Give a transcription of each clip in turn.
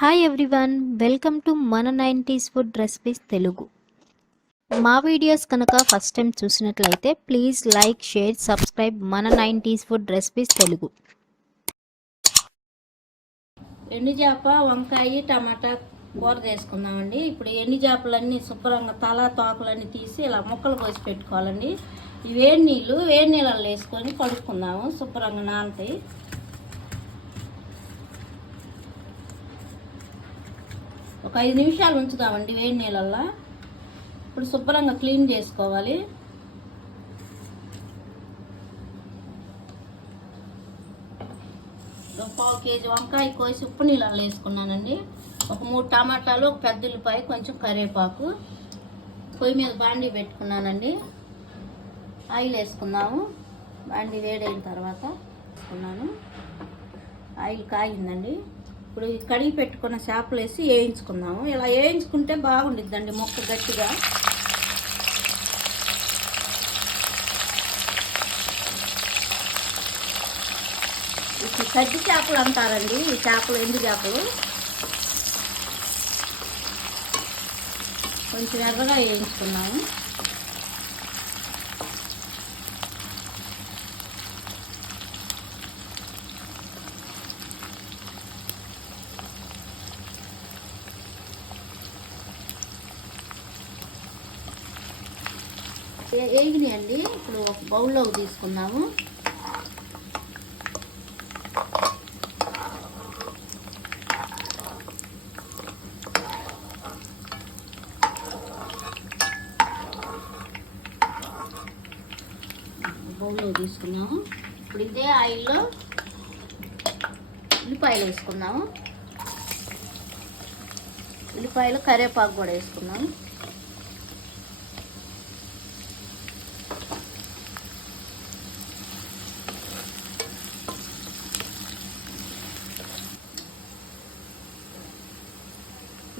Hi everyone, welcome to మన 90s food recipes Telugu. మా videos కనుక ఫస్ట్ టైం చూసినట్లయితే ప్లీజ్ లైక్, షేర్, సబ్స్క్రైబ్ మన 90s ఫుడ్ రెసిపీస్ తెలుగు. ఎండు చేప, వంకాయ, టమాటా కూర చేసుకుందామండి. ఇప్పుడు ఎండు చేపలన్నీ శుభ్రంగా తల తోకలన్నీ తీసి ఇలా ముక్కలు కోసి పెట్టుకోవాలండి. ఈ వేడి నీళ్ళలో వేసుకొని కడుక్కుందాము. శుభ్రంగా నానతాయి. ఒక 5 నిమిషాలు ఉంచుదామండి వేడి నీళ్ళల్లో. ఇప్పుడు శుభ్రంగా క్లీన్ చేసుకోవాలి. ఒక 1/4 కేజీ వంకాయ కోసి ఉప్పు నీళ్ళల్లో వేసుకున్నానండి. ఒక 3 టమాటాలు, ఒక పెద్ద ఉల్లిపాయ, కొంచెం కరివేపాకు. పొయ్యి మీద బాండీ పెట్టుకున్నానండి. ఆయిల్ వేసుకుందాము. బాండీ వేడైన తర్వాత వేసుకున్నాను. ఆయిల్ కాగిందండి. ఇప్పుడు కడిగి పెట్టుకున్న చేపలు వేసి వేయించుకుందాము. ఇలా వేయించుకుంటే బాగుండిద్దండి మొక్క గట్టిగా. ఇప్పుడు సజ్జి చేపలు అంటారండి ఈ చేపలు, ఎండు చేపలు. కొంచెం ఎర్రగా వేయించుకున్నాము. వేగినాయండి. ఇప్పుడు ఒక బౌల్లోకి తీసుకుందాము. బౌల్లో తీసుకున్నాము. ఇప్పుడు ఇదే ఆయిల్లో ఉల్లిపాయలు వేసుకున్నాము. ఉల్లిపాయలు, కరివేపాకు కూడా వేసుకున్నాము.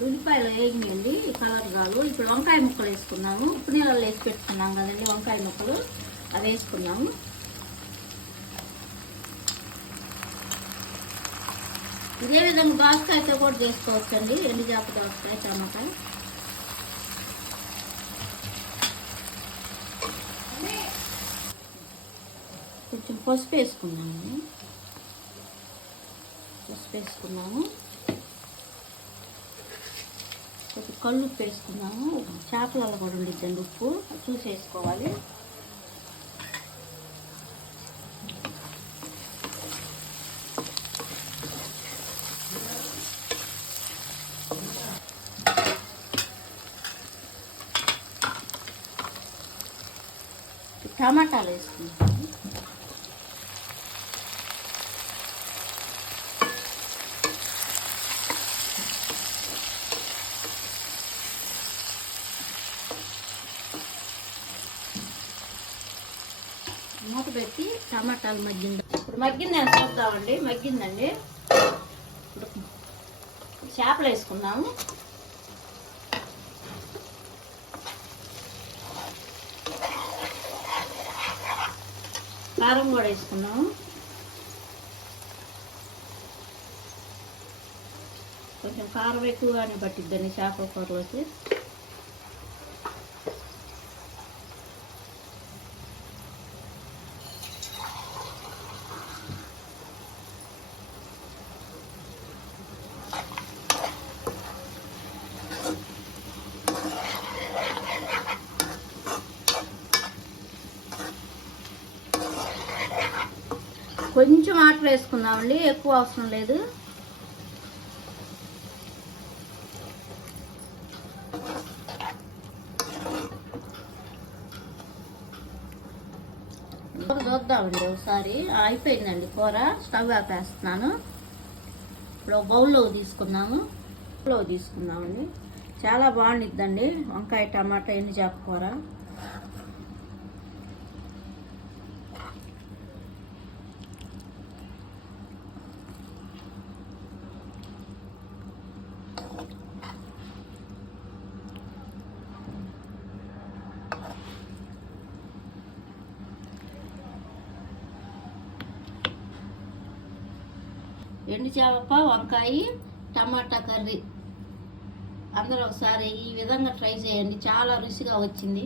ఉల్లిపాయలు వేగినాయండి. ఈ కలర్ కాదు. ఇప్పుడు వంకాయ ముక్కలు వేసుకున్నాము. ఉప్పు నీళ్ళలో వేసి పెట్టుకున్నాం కదండి వంకాయ ముక్కలు, అవి వేసుకున్నాము. ఇదే విధంగా దోసకాయతో కూడా చేసుకోవచ్చండి. ఎండు చేప, దోసకాయ, టమాటా. కొంచెం పసుపు వేసుకున్నాము. కొంచెం కళ్ళు ఉప్పు వేసుకున్నాము. చేపలలో కూడా ఉండిద్దండి ఉప్పు, చూసి వేసుకోవాలి. టమాటాలు వేసుకుంటాము. మూత పెట్టి టమాటాలు ఇప్పుడు మగ్గిందని చూద్దామండి. మగ్గిందండి. ఇప్పుడు చేపలు వేసుకున్నాము. కారం కూడా వేసుకున్నాము. కొంచెం కారం ఎక్కువగానే పట్టిద్దండి చేపల కూరలోకి. కొంచెం వాటర్ వేసుకుందామండి, ఎక్కువ అవసరం లేదు. చూద్దామండి ఒకసారి. అయిపోయిందండి కూర. స్టవ్ ఆపేస్తున్నాను. ఇప్పుడు బౌల్లో తీసుకుందామండి. చాలా బాగుండిద్దండి వంకాయ, టమాటా, ఎండు చేప కూర. ఎండు చేప, వంకాయ, టమాటా కర్రీ అందరూ ఒకసారి ఈ విధంగా ట్రై చేయండి, చాలా రుచిగా వచ్చింది.